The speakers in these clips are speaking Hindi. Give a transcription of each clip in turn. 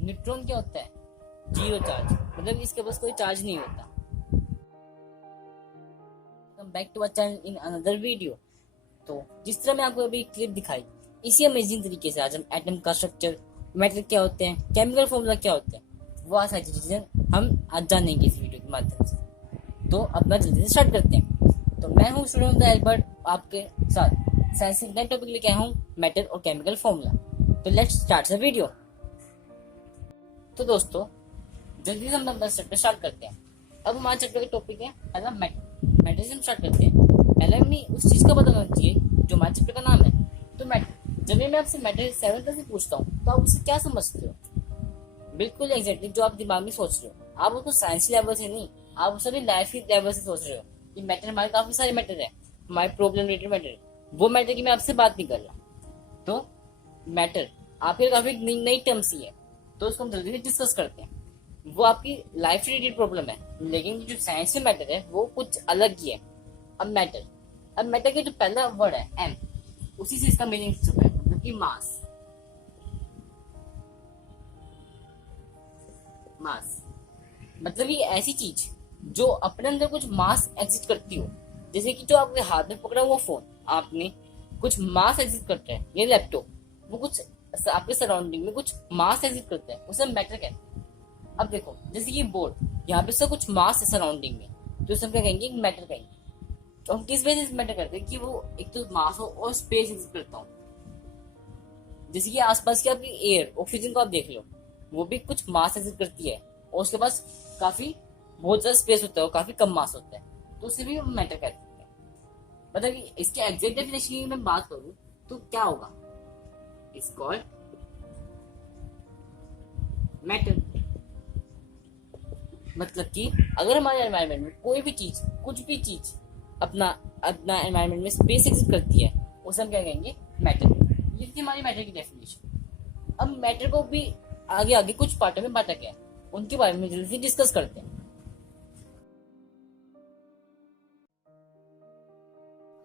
न्यूट्रॉन क्या होता है? जीरो चार्ज, मतलब इसके पास कोई चार्ज नहीं होता। Welcome back to our channel in another video. तो जिस तरह मैं आपको अभी क्लिप दिखाई, इसी अमेजिंग तरीके से आज हम एटम का स्ट्रक्चर, मैटर क्या होते हैं, केमिकल फॉर्मूला क्या होते हैं, वो सारी चीजें हम आज जानेंगे इस वीडियो के माध्यम से। तो अपना जल्दी से स्टार्ट करते हैं। तो मैं हूँ स्टूडेंट एल्बर्ट, आपके साथ साइंस का टॉपिक लेके आया हूँ, मैटर और केमिकल फॉर्मूला। तो लेट्स स्टार्ट द वीडियो। तो दोस्तों, जल्दी से हम अपना चैप्टर स्टार्ट करते हैं। अब हमारे चैप्टर का टॉपिक है पहला मैटर। मैटर से हम स्टार्ट करते हैं। पहले हमें उस चीज का पता होना चाहिए जो हमारे चैप्टर का नाम है। तो मैटर, जब मैं आपसे मैटर 7th से पूछता हूँ तो आप उससे क्या समझते हो? बिल्कुल एग्जैक्टली जो आप दिमाग में सोच रहे हो, आप उसको साइंस लेवल से नहीं, आप उस लाइफ लेवल से सोच रहे हो कि मैटर, हमारे काफी सारे मैटर है, हमारे प्रॉब्लम रिलेटेड मैटर, वो मैटर की मैं आपसे बात नहीं कर रहा। तो मैटर आपके काफी नई टर्म्स ही है, तो उसको हम जल्दी से डिस्कस करते हैं। वो आपकी लाइफ रिलेटेड प्रॉब्लम है, लेकिन जो साइंस में मैटर है वो कुछ अलग ही है। अब मैटर का जो पहला वर्ड है एम, उसी से इसका मीनिंग छुपा है, मतलब कि मास। मास मतलब ये ऐसी चीज जो अपने अंदर कुछ मास एग्जिस्ट करती हो। जैसे कि जो आपके हाथ में पकड़ा हुआ फोन, आपने कुछ मास एग्जिस्ट करता है, ये लैपटॉप, वो कुछ आपके सराउंडिंग में कुछ मास एग्जिस्ट करता है, उसे मैटर कहते हैं। अब देखो, जैसे ये बोर्ड, यहाँ पे कुछ मास है सराउंडिंग में, तो उसे हम क्या कहेंगे? मैटर कहेंगे। तो हम किस वजह से मैटर करते हैं? कि वो एक तो मास हो और स्पेस एग्जिस्ट करता हो। जैसे कि आसपास की आपकी एयर, ऑक्सीजन को आप देख लो, वो भी कुछ मास एग्जिस्ट करती है और उसके पास काफी बहुत ज्यादा स्पेस होता है और काफी कम मास होता है, तो उसे भी हम मैटर कहते हैं। मतलब कि इसके एग्जैक्ट डेफिनेशन की मैं बात करूं तो क्या होगा? It's called matter. मतलब कि अगर हमारे एनवायरनमेंट में कोई भी चीज, कुछ भी चीज अपना अपना एनवायरनमेंट में स्पेस एग्जिस्ट करती है, उसे हम क्या कहेंगे? मैटर। ये थी हमारी मैटर की डेफिनेशन। अब मैटर को भी आगे आगे कुछ पार्टों में बांटा गया है, उनके बारे में जल्दी से डिस्कस करते हैं।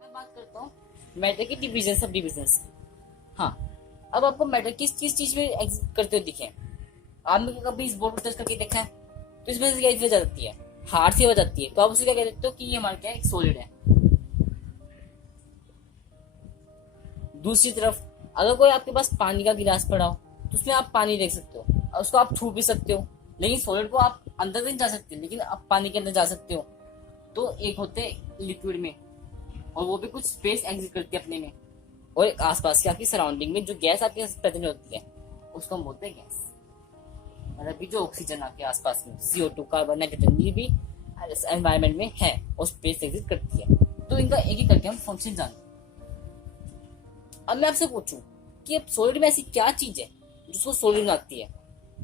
मैं बात करता हूँ मैटर की डिविजन, सब डिविजन। हाँ, अब आपको मैटर किस चीज में एग्जिस्ट करते हुए दिखे? आपने कभी इस बोर्ड को टच करके देखा है? तो इसमें से क्या वजह जाती है? हार्ड सी वजह जाती है, तो आप उसे क्या कह देते हो कि ये हमारा क्या है? एक सॉलिड है। दूसरी तरफ, अगर कोई आपके पास पानी का गिलास पड़ा हो, तो उसमें आप पानी देख सकते हो और उसको आप छू भी सकते हो, लेकिन सॉलिड को आप अंदर नहीं जा सकते, लेकिन आप पानी के अंदर जा सकते हो। तो एक होते हैं लिक्विड में, और वो भी कुछ स्पेस एग्जिट करती है अपने में, और एक आसपास की आपकी सराउंडिंग में जो गैस आपके प्रेजेंट होती है, उसको हम बोलते हैं गैस। मतलब कि जो ऑक्सीजन आपके आसपास में, CO2, कार्बन, नाइट्रोजन, ये भी एनवायरनमेंट में है और स्पेस एग्जिट करती है। तो इनका एक एक करके हम फंक्शन जानते हैं। अब मैं आपसे पूछूं कि अब सॉलिड में ऐसी क्या चीज है जिसको सॉलिड बनाती है,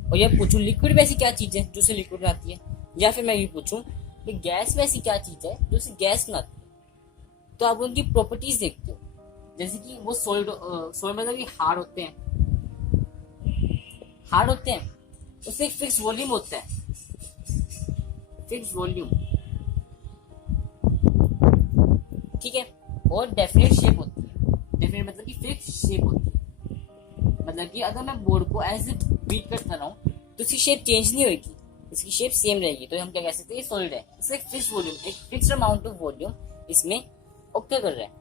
और यह पूछूं लिक्विड में ऐसी क्या चीज है जो उसे लिक्विड बनाती है, या फिर मैं ये पूछूं कि गैस में ऐसी क्या चीज है जो उसे गैस बनाती है, तो आप उनकी प्रॉपर्टीज देखते हो। जैसे कि वो सॉलिड, सॉलिड मतलब कि हार्ड होते हैं, हार्ड होते हैं, उससे एक फिक्स वॉल्यूम होता है, फिक्स वॉल्यूम, ठीक है, और डेफिनेट शेप होती है। डेफिनेट मतलब कि फिक्स शेप होती है। मतलब कि अगर मैं बोर्ड को ऐसे बीट करता रहूं तो इसकी शेप चेंज नहीं होगी, इसकी शेप सेम रहेगी, तो हम क्या कह सकते हैं? सॉलिड है। इससे एक फिक्स वॉल्यूम, एक फिक्स अमाउंट ऑफ वॉल्यूम इसमें ऑक्यूपाई कर रहा है,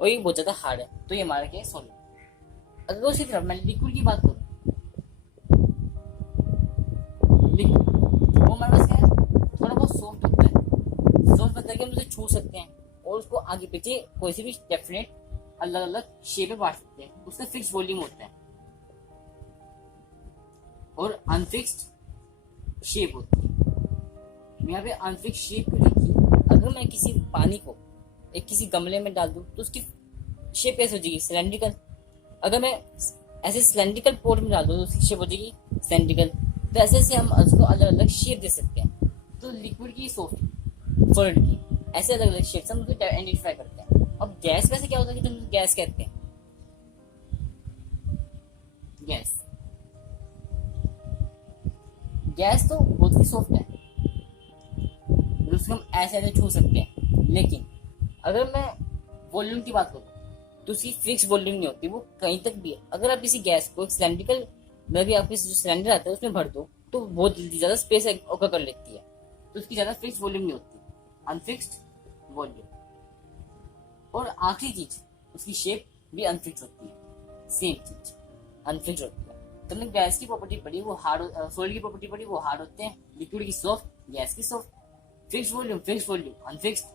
और ये बहुत ज्यादा हार्ड है, तो ये हमारा क्या है? सॉलिड। अगर उसी तरफ मैं लिक्विड की बात करूं, लिक्विड वो हमारे पास क्या है? थोड़ा बहुत सॉफ्ट होता है। सॉफ्ट मतलब कि हम उसे छू सकते हैं और उसको आगे पीछे कोई सी भी डेफिनेट अलग अलग शेप में बांट सकते हैं, उसका फिक्स वॉल्यूम होता है, और अनफिक्स्ड शेप होती है। यहाँ पे अनफिक्स शेप क्यों लिखी? अगर मैं किसी पानी को एक किसी गमले में डाल दूं तो उसकी शेप कैसे हो जाएगी? सिलेंड्रिकल। अगर मैं ऐसे सिलेंड्रिकल पोर्ट में डाल दूं तो उसकी शेप हो जाएगी सिलेंड्रिकल। तो ऐसे ऐसे हम उसको अलग अलग शेप दे सकते हैं। तो लिक्विड की, सॉफ्ट, सॉलिड की, ऐसे अलग अलग शेप्स हम उसको आइडेंटिफाई करते हैं। अब गैस में से क्या होता है कि तुम गैस कहते हैं? गैस, गैस तो बहुत ही सॉफ्ट है, उसको हम ऐसे ऐसे छू सकते हैं। लेकिन अगर मैं वॉल्यूम की बात करूं तो उसकी फिक्स वॉल्यूम नहीं होती, वो कहीं तक भी है। अगर आप किसी गैस को एक सिलेंड्रिकल मैं भी आपके जो सिलेंडर आता है उसमें भर दो तो बहुत ज्यादा स्पेस ऑक्यूपाई कर लेती है, तो उसकी ज्यादा फिक्स वॉल्यूम नहीं होती, अनफिक्स्ड वॉल्यूम। और आखिरी चीज, उसकी शेप भी अनफिक्स होती है, सेम चीज अनफिक्स होती है। तो हमने गैस की प्रॉपर्टी पढ़ी, वो हार्ड, सॉलिड की प्रॉपर्टी पढ़ी, वो हार्ड होते हैं, लिक्विड की सॉफ्ट, गैस की सॉफ्ट, fix volume unfixed,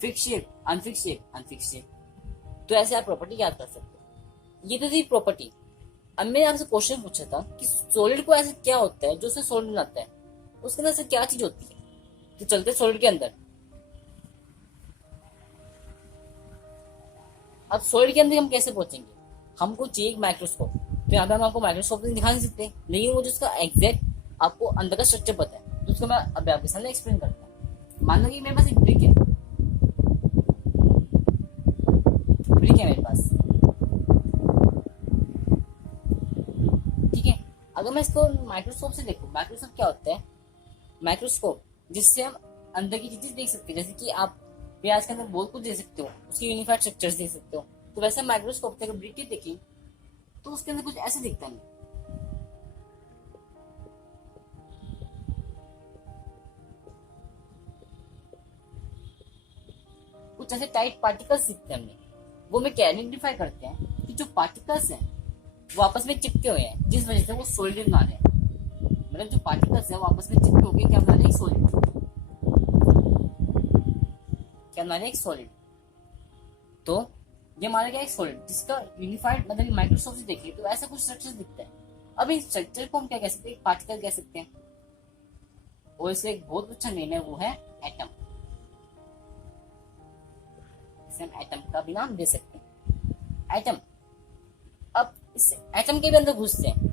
fix shape unfix shape. तो ऐसे आप प्रॉपर्टी याद कर सकते हो। ये तो थी प्रॉपर्टी। अब मैंने आपसे क्वेश्चन पूछा था कि सॉलिड को ऐसे क्या होता है जो उसे सॉलिड बनाता है, उसके अंदर से क्या चीज होती है। तो चलते सॉलिड के अंदर। अब सॉलिड के अंदर हम कैसे पहुंचेंगे, हमको चाहिए माइक्रोस्कोप। तो यहाँ पे हम आपको माइक्रोस्कोप से दिखा नहीं सकते, लेकिन मुझे उसका एग्जैक्ट आपको अंदर का स्ट्रक्चर पता है, तो उसको मैं अभी आपके सामने एक्सप्लेन करता हूँ। मान लो कि मेरे पास एक ब्रिक है, मेरे पास, ठीक है। अगर मैं इसको माइक्रोस्कोप से देखूं, माइक्रोस्कोप क्या होता है, माइक्रोस्कोप जिससे हम अंदर की चीजें देख सकते हैं, जैसे कि आप प्याज के अंदर बहुत कुछ देख सकते हो, उसकी यूनिफाइड स्ट्रक्चर्स देख सकते हो। तो वैसे माइक्रोस्कोप से अगर ब्रिक देखी तो उसके अंदर कुछ ऐसे दिखता नहीं, कुछ ऐसे टाइट पार्टिकल्स दिखते हैं हमें। वो में क्या आइडेंटिफाई करते हैं कि जो पार्टिकल्स हैं वो आपस में चिपके हुए हैं, जिस वजह से वो सॉलिड बना रहे हैं। मतलब जो पार्टिकल्स हैं वो आपस में चिपके होकर क्या बना रहे हैं, सॉलिड, क्या बना रहे हैं, एक सॉलिड। तो ये हमारा क्या है, सॉलिड, जिसका यूनिफाइड मतलब माइक्रोस्कोप से देखिए तो ऐसा कुछ स्ट्रक्चर दिखता है। अब इस स्ट्रक्चर को हम क्या कह सकते हैं, पार्टिकल कह सकते हैं। और इसका एक बहुत अच्छा नेम है, वो है एटम। इसे हम एटम का भी नाम दे सकते हैं, एटम। अब इस एटम के भी अंदर घुसते हैं,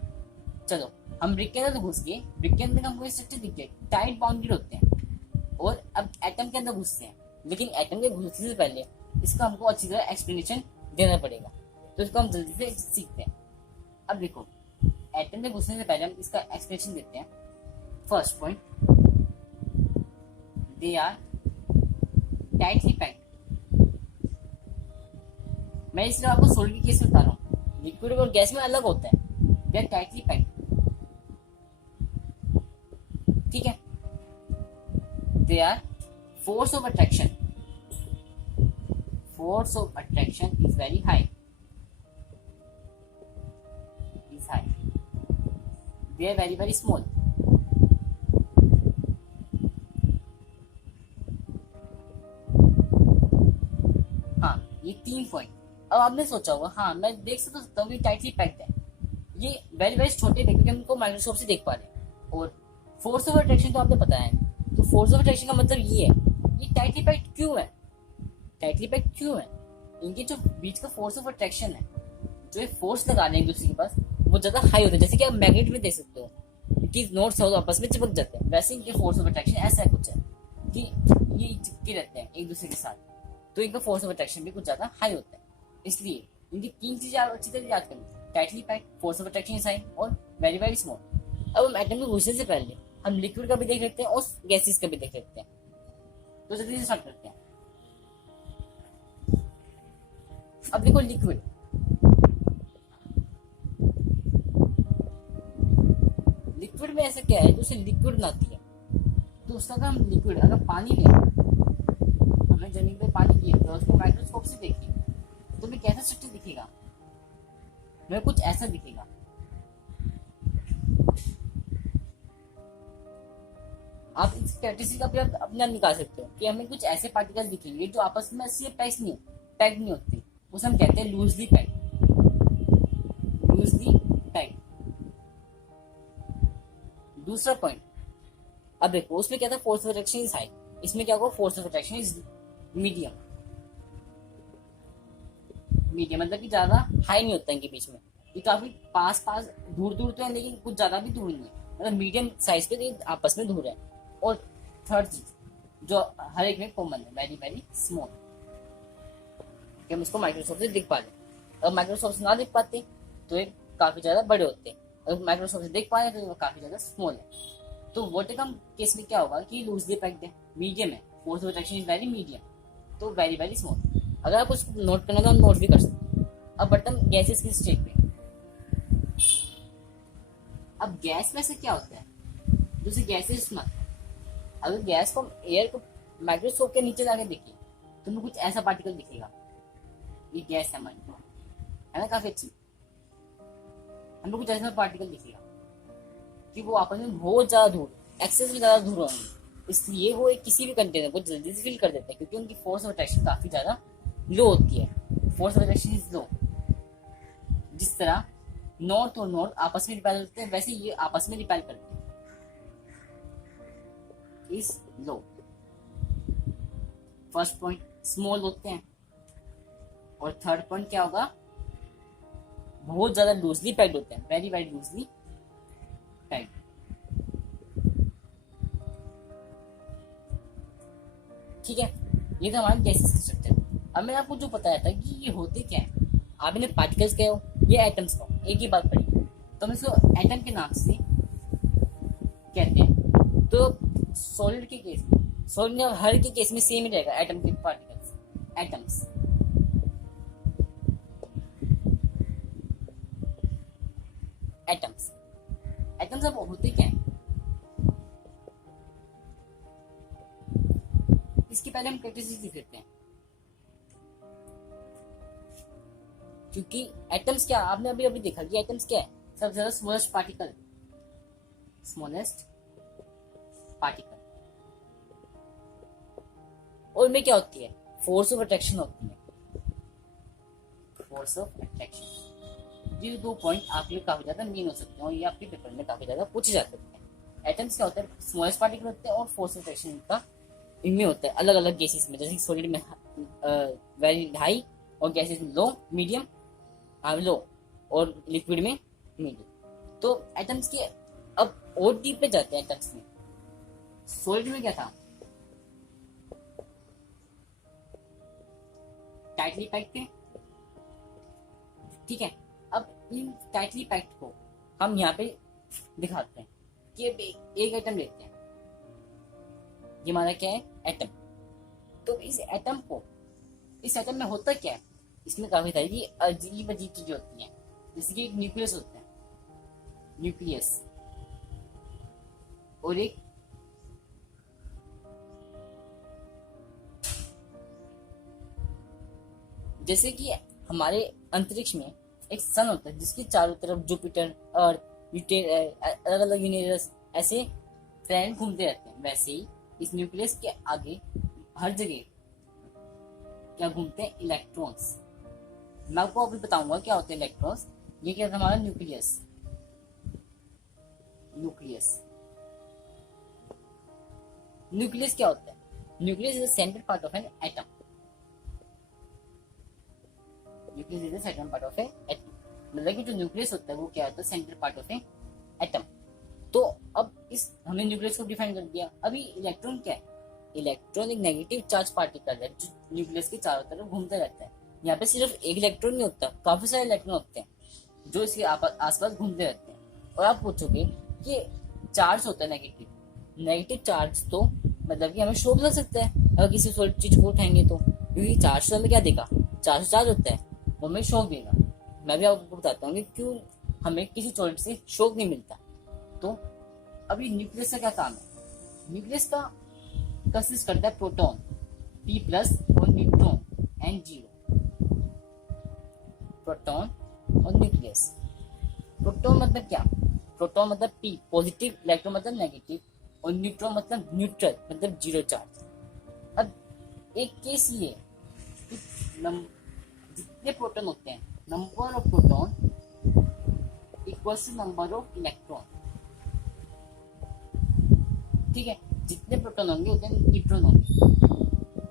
चलो हम ब्रिक के अंदर तो घुस गए, ब्रिक के अंदर हमको स्ट्रक्चर दिख गए, टाइट बाउंडेड होते हैं। और अब एटम के अंदर घुसते हैं, लेकिन एटम के घुसने से पहले इसका हमको अच्छी तरह एक्सप्लेनेशन देना पड़ेगा, तो इसको हम जल्दी से सीखते हैं। अब देखो, एटम में घुसने से पहले हम इसका एक्सप्लेनेशन देते हैं। First point, they are tightly packed. मैं इसलिए आपको सॉलिड की केस में बता रहा हूँ, लिक्विड और गैस में अलग होता है, दे आर टाइटली पैक्ड, ठीक है। They are force of attraction, force of attraction is very high, is high. They are very small. हाँ, ये 3 पॉइंट। अब आपने सोचा होगा, हाँ मैं देख सकता हूँ कि टाइटली पैक्ड है, ये वेरी छोटे थे क्योंकि हमको माइक्रोस्कोप से देख पा रहे हैं। और फोर्स ऑफ अट्रैक्शन तो आपने पता है, तो फोर्स ऑफ अट्रैक्शन का मतलब ये है, ये टाइटली पैक्ड क्यों है, टाइटली पैक्ड क्यों है, इनके जो बीच का फोर्स ऑफ अट्रैक्शन है, जो ये फोर्स लगा रहे हैं दूसरे के पास, वो ज्यादा हाई होता है। जैसे कि आप मैग्नेट में देख सकते हो कि नॉर्थ साउथ आपस में चिपक जाते हैं, वैसे इनके फोर्स ऑफ अट्रैक्शन ऐसा है कुछ है कि ये चिपके रहते हैं एक दूसरे के साथ, तो इनका फोर्स ऑफ अट्रैक्शन भी कुछ ज्यादा हाई होता है। इसलिए इनकी 3 चीजें आप अच्छी तरह याद करें, tightly packed, force of attraction is high, और वेरी स्मॉल। अब हम एटम में घुसने से पहले हम लिक्विड का भी देख लेते हैं और गैसेस का भी देख लेते हैं, तो जल्दी से स्टार्ट करते हैं। अब देखो लिक्विड, लिक्विड में ऐसा क्या है जो उसे लिक्विड बनाती है, तो उसका काम लिक्विड, अगर पानी में हमने जमीन पे पानी किए तो उसको माइक्रोस्कोप से देखिए तो हमें कैसा स्ट्रक्चर दिखेगा, हमें कुछ ऐसा दिखेगा। आप इस कैरेक्टरिस्टिक का भी अपना निकाल सकते हो कि हमें कुछ ऐसे पार्टिकल्स दिखेंगे जो आपस में ऐसे पैक नहीं होते, उसे हम कहते हैं लूजली पैक्ड, लूजली पैक्ड। दूसरा पॉइंट, अब देखो उसमें क्या था, force of attraction is high, इसमें क्या होगा, force of attraction is medium, medium मतलब कि ज्यादा हाई नहीं होता इनके बीच में, ये काफी पास दूर तो है, लेकिन कुछ ज्यादा भी दूर नहीं है, मतलब मीडियम साइज पे आपस में दूर है। और थर्ड चीज जो हर एक में कॉमन है, वेरी स्मॉल, कि हम इसको माइक्रोस्कोप से दिख पा रहे। अगर माइक्रोस्कोप से ना दिख पाते तो ये काफी ज्यादा बड़े होते, अगर माइक्रोस्कोप से देख पा रहे तो ये काफी ज्यादा स्मॉल है। तो वर्टिकल केस में क्या होगा कि लूजली पैक्ड है, मीडियम है, force of attraction is very medium, तो वेरी स्मॉल। अगर आप उसको नोट करना तो हम नोट भी कर सकते हैं। अब बटन गैसेस की स्टेट पे, अब गैस में से क्या होता है, जैसे गैसेस में अगर गैस को एयर को माइक्रोस्कोप के नीचे जाके देखिए तुम्हें कुछ ऐसा पार्टिकल दिखेगा, ये गैस है हमारी, है ना, काफी अच्छी। हमें कुछ ऐसा पार्टिकल दिखेगा कि वो आपस में बहुत ज्यादा दूर, एक्सेस में ज्यादा दूर होंगे, इसलिए वो एक किसी भी कंटेनर को जल्दी से फिल कर देते हैं क्योंकि उनकी फोर्स ऑफ अट्रैक्शन काफी ज्यादा लो होती है। Force of attraction is low. जिस तरह नॉर्थ और नॉर्थ आपस में रिपेल करते हैं, वैसे ये आपस में रिपेल करते हैं, is low. First point small होते हैं और थर्ड पॉइंट क्या होगा, बहुत ज्यादा लूजली पैक्ड होते हैं, वेरी वेरी लूजली पैक्ड। ठीक है, ये था हमारा गैसेस का स्ट्रक्चर। अब मैंने आपको जो बताया था कि ये होते क्या है, आप इन्हें पार्टिकल्स कहे हो, ये एटम्स को, एक ही बात पड़ी, तो हम इसको एटम के नाम से कहते हैं। तो सॉलिड के केस में, सॉलिड में हर के केस में सेम ही रहेगा, एटम के पार्टिकल्स, एटम्स। एटम्स एटम्स अब होते क्या है, इसके पहले हम कैरेक्टरिस्टिक्स लिखते हैं, क्योंकि एटम्स क्या, आपने अभी अभी देखा कि एटम्स क्या है, सबसे ज्यादा स्मॉलेस्ट पार्टिकल, स्मॉलेस्ट पार्टिकल। और इनमें क्या होती है, फोर्स ऑफ अट्रैक्शन होती है, फोर्स ऑफ अट्रैक्शन। ये दो पॉइंट आपके लिए काफी ज्यादा मेन हो सकते हैं और ये आपके पेपर में काफी ज्यादा पूछे जा सकते हैं। एटम्स क्या होता है, स्मॉलेस्ट पार्टिकल होते हैं और फोर्स ऑफ अट्रैक्शन का इनमें होता है अलग अलग गैसेस में, जैसे सॉलिड में वेरी हाई और गैसेस में लो, मीडियम, लो, और लिक्विड में मीडियम। तो एटम्स के अब और डीप पे जाते हैं। एटम्स में सॉलिड में क्या था, टाइटली पैक्ड थे, ठीक है। अब इन टाइटली पैक्ड को हम यहाँ पे दिखाते हैं कि अब एक एटम लेते हैं, ये हमारा क्या है, एटम। तो इस एटम को, इस एटम में होता क्या है, इसमें काफी सारी अजीब अजीब चीजें होती हैं, जैसे कि एक न्यूक्लियस होता है, न्यूक्लियस, और एक जैसे कि हमारे अंतरिक्ष में एक सन होता है जिसके चारों तरफ जुपिटर, अर्थ, अलग अलग यूनिवर्स, ऐसे प्लैनेट घूमते रहते हैं, वैसे ही इस न्यूक्लियस के आगे हर जगह क्या घूमते हैं, इलेक्ट्रॉन्स। मैं आपको अभी बताऊंगा क्या होते हैं इलेक्ट्रॉन्स। ये क्या था हमारा न्यूक्लियस, न्यूक्लियस, न्यूक्लियस क्या होता है, nucleus is the central part of an atom, nucleus is the central part of A atom, मतलब कि जो न्यूक्लियस होता है वो क्या होता है, central part of A atom. तो अब इस हमने न्यूक्लियस को डिफाइन कर दिया। अभी इलेक्ट्रॉन क्या है, इलेक्ट्रॉन एक नेगेटिव चार्ज पार्टिकल है जो न्यूक्लियस के चारों तरफ घूमता रहता है। यहाँ पे सिर्फ एक इलेक्ट्रॉन नहीं होता, काफी सारे इलेक्ट्रॉन होते हैं जो इसके आसपास घूमते रहते हैं। और आप पूछोगे कि चार्ज होता है नेगेटिव, नेगेटिव चार्ज तो मतलब कि हमें शॉक लग सकता है अगर किसी सॉलिड चीज को उठाएंगे तो, क्योंकि चार्ज तो हमें क्या देगा, चार्ज चार्ज होता है, वो हमें शॉक देगा। मैं भी आपको बताता हूँ कि क्यों हमें किसी सॉलिड से शॉक नहीं मिलता। तो अभी न्यूक्लियस का क्या काम है, न्यूक्लियस का कंसिस्ट करता है प्रोटॉन P प्लस और न्यूट्रॉन N0, प्रोटॉन और न्यूक्लियस। प्रोटॉन मतलब क्या, प्रोटॉन मतलब P पॉजिटिव, इलेक्ट्रॉन मतलब नेगेटिव, और न्यूट्रॉन मतलब न्यूट्रल, मतलब जीरो चार्ज। अब एक केस ये कि जितने प्रोटॉन होते हैं, number of proton equals to number of electron, ठीक है। जितने प्रोटॉन होंगे उतने न्यूट्रॉन होंगे।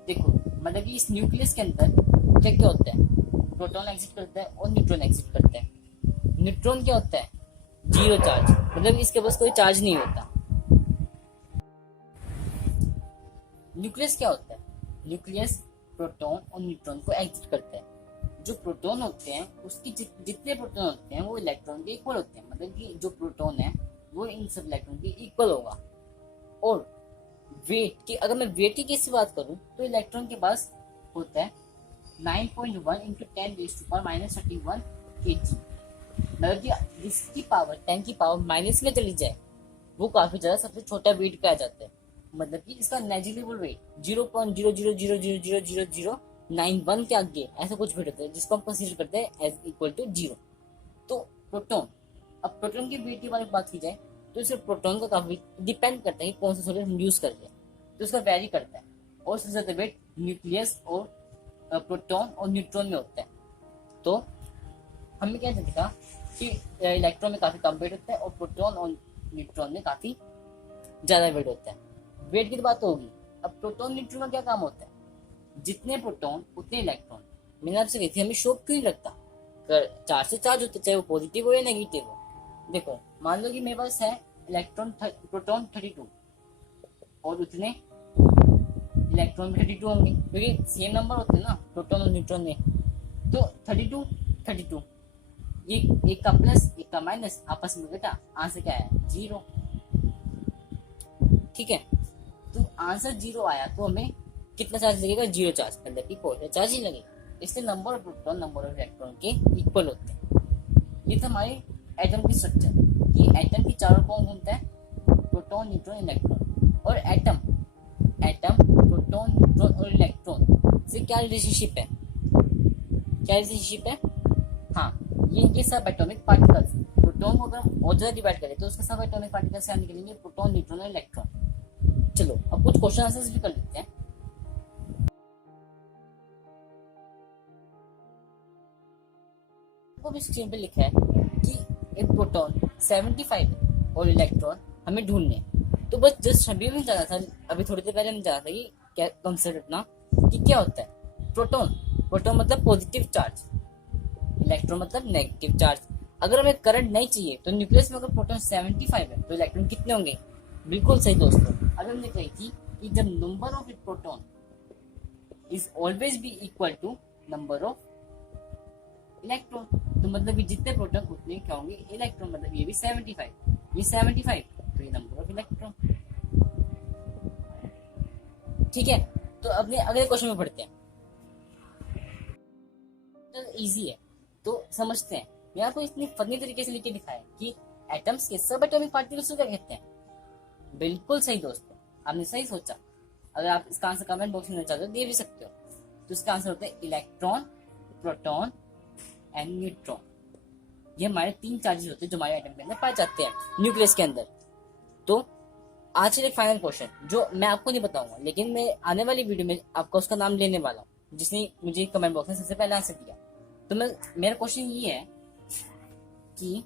देखो मतलब कि इस न्यूक्लियस के अंदर क्या क्या होता है, प्रोटॉन एग्जिट करता है और न्यूट्रॉन एग्जिट करता है। न्यूट्रॉन क्या होता है, जीरो चार्ज, मतलब इसके पास कोई चार्ज नहीं होता। न्यूक्लियस क्या होता है, न्यूक्लियस प्रोटॉन और न्यूट्रॉन को एग्जिट करता है। जो प्रोटॉन होते हैं उसकी जितने प्रोटॉन होते हैं वो इलेक्ट्रॉन के इक्वल होते हैं, मतलब कि जो प्रोटॉन है वो इन सब इलेक्ट्रॉन के इक्वल होगा। और वेट की, अगर मैं वेट की कैसे बात करूं तो इलेक्ट्रॉन के पास होता है 9.1 × 10⁻³ kg, मतलब कि इसकी पावर 10 की पावर माइनस में चली जाए वो काफी ज्यादा सबसे छोटा वेट कहा जाता है। मतलब कि इसका नेजिबल वेट 0.00000091 के आगे ऐसा कुछ वेट होता है जिसको हम कंसीडर करते हैं एज इक्वल टू 0। तो प्रोटॉन, अब प्रोटॉन की वेट के बारे में बात की जाए तो इसे प्रोटॉन का काफी डिपेंड करता है कि कौन सा सॉलिड हम यूज कर रहे हैं, तो इसका वैरी करता है। और सबसे ज्यादा वेट न्यूक्लियस और प्रोटॉन और न्यूट्रॉन में होता है। तो हमने क्या देखा कि इलेक्ट्रॉन में काफी कम वेट होता है और प्रोटॉन और न्यूट्रॉन में काफी ज्यादा वेट होता है। वेट की तो बात होगी। अब प्रोटॉन न्यूट्रॉन का क्या काम होता है? जितने प्रोटॉन उतने इलेक्ट्रॉन। मैंने आपसे कही थी हमें शौक क्यों नहीं लगता, चार्ज से चार्ज होते चाहे वो पॉजिटिव हो या नेगेटिव हो। देखो मान लो कि मेरे पास है इलेक्ट्रॉन प्रोटॉन 32 और उतने इलेक्ट्रॉन भी 32 होंगे क्योंकि सेम नंबर होते हैं ना प्रोटॉन और न्यूट्रॉन में। तो 32 32 ये एक का प्लस एक का माइनस आपस में घटा, आंसर क्या है 0। ठीक है, तो आंसर 0 आया तो हमें कितना चार्ज लगेगा? 0 चार्ज, मतलब कि कोई सा चार्ज ही लगेगा। इसलिए number of proton number of electron के इक्वल होते हैं। ये था हमारे एटम की स्ट्रक्चर। ये एटम की चारों कौन घूमता है? Proton neutron electron. और एटम प्रोटॉन न्यूट्रॉन और इलेक्ट्रॉन से क्या रिलेशनशिप है? क्या रिलेशनशिप है? हाँ, ये सब एटॉमिक पार्टिकल्स। प्रोटॉन को अगर हम और ज्यादा डिवाइड करें तो उसके सब एटॉमिक पार्टिकल्स क्या निकलेंगे? प्रोटॉन न्यूट्रॉन और इलेक्ट्रॉन। चलो अब कुछ क्वेश्चन आंसर्स भी कर लेते हैं। भी स्क्रीन पे लिखा है कि एक प्रोटॉन 75 है और इलेक्ट्रॉन हमें ढूंढने। तो बस जस्ट अभी में जाना था, अभी थोड़ी देर पहले हमें जाना था कि क्या कंसेप्ट रखना कि क्या होता है प्रोटॉन। प्रोटॉन मतलब पॉजिटिव चार्ज, इलेक्ट्रॉन मतलब नेगेटिव चार्ज। अगर हमें करंट नहीं चाहिए तो न्यूक्लियस में अगर प्रोटॉन 75 है तो इलेक्ट्रॉन कितने होंगे? बिल्कुल सही दोस्तों। अभी हमने कही थी कि जब number of proton is always be equal to number of electron, तो मतलब कि जितने प्रोटॉन उतने क्या होंगे? इलेक्ट्रॉन। मतलब ये भी 75, ये 75 तो ये नंबर ऑफ इलेक्ट्रॉन। ठीक है, तो अपने अगले क्वेश्चन में पढ़ते हैं। तो इजी है तो समझते हैं। मैं आपको इतनी फनी तरीके से लिख के दिखाया कि एटम्स के सब एटॉमिक पार्टिकल्स को क्या कहते हैं? बिल्कुल सही दोस्तों, आपने सही सोचा। अगर आप इसका आंसर कमेंट बॉक्स में चाहते हो दे भी सकते हो। तो इसका आंसर होता है इलेक्ट्रॉन, प्रोटॉन एंड न्यूट्रॉन। ये हमारे 3 चार्जेस होते हैं जो हमारे एटम के अंदर पाए जाते हैं न्यूक्लियस के अंदर। तो आज एक फाइनल क्वेश्चन जो मैं आपको नहीं बताऊंगा, लेकिन मैं आने वाली वीडियो में आपका उसका नाम लेने वाला हूँ जिसने मुझे कमेंट बॉक्स में सबसे पहले आंसर दिया। तो मेरा क्वेश्चन ये है कि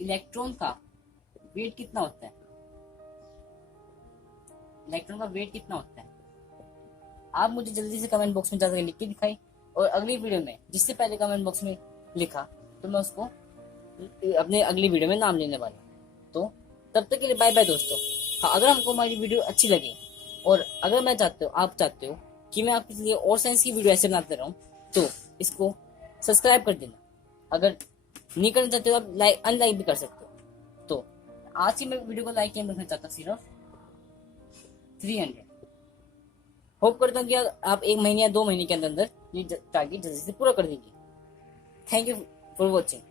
इलेक्ट्रॉन का वेट कितना होता है? इलेक्ट्रॉन का वेट कितना होता है? आप मुझे जल्दी से कमेंट बॉक्स में जाकर लिख के दिखाई। और अगली वीडियो में जिससे पहले कमेंट बॉक्स में लिखा तो मैं उसको अपने अगली वीडियो में नाम लेने वाला। तो तब तक के लिए बाय बाय दोस्तों। हाँ, अगर हमको हमारी वीडियो अच्छी लगी और अगर आप चाहते हो कि मैं आपके लिए और साइंस की वीडियो ऐसे बनाते रहूं तो इसको सब्सक्राइब कर देना। अगर नहीं करना चाहते हो आप लाइक अनलाइक भी कर सकते हो। तो आज ही मैं वीडियो को लाइक रखना चाहता सिर्फ 300। होप करता हूँ कि आप 1 महीने या 2 महीने के अंदर ये टारगेट जल्दी से पूरा कर देंगे। Thank you for watching.